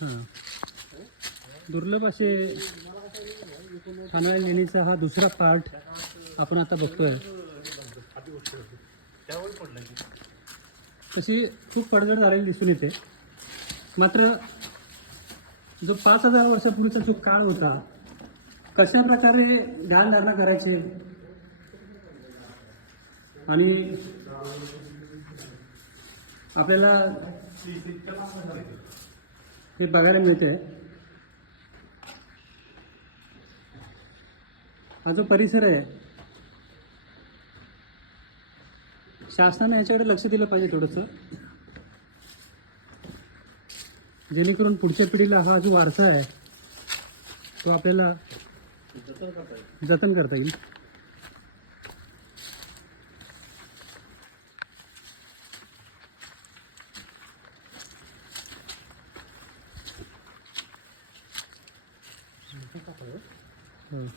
हां. दुर्लभ असे तांदळा लेणीचा हा दुसरा पार्ट आपण आता बघतोय. तशी खूप पडझड झालेली दिसून येते. मात्र जो पाच हजार वर्षापूर्वीचा जो काळ होता कशा प्रकारे ध्यानधारणा करायचे? आणि आपल्याला हे बघायला मिळते हा जो परिसर आहे शासनाने याच्याकडे लक्ष दिलं पाहिजे थोडंसं. जेणेकरून पुढच्या पिढीला हा जो वारसा आहे तो आपल्याला जतन करता येईल. हं.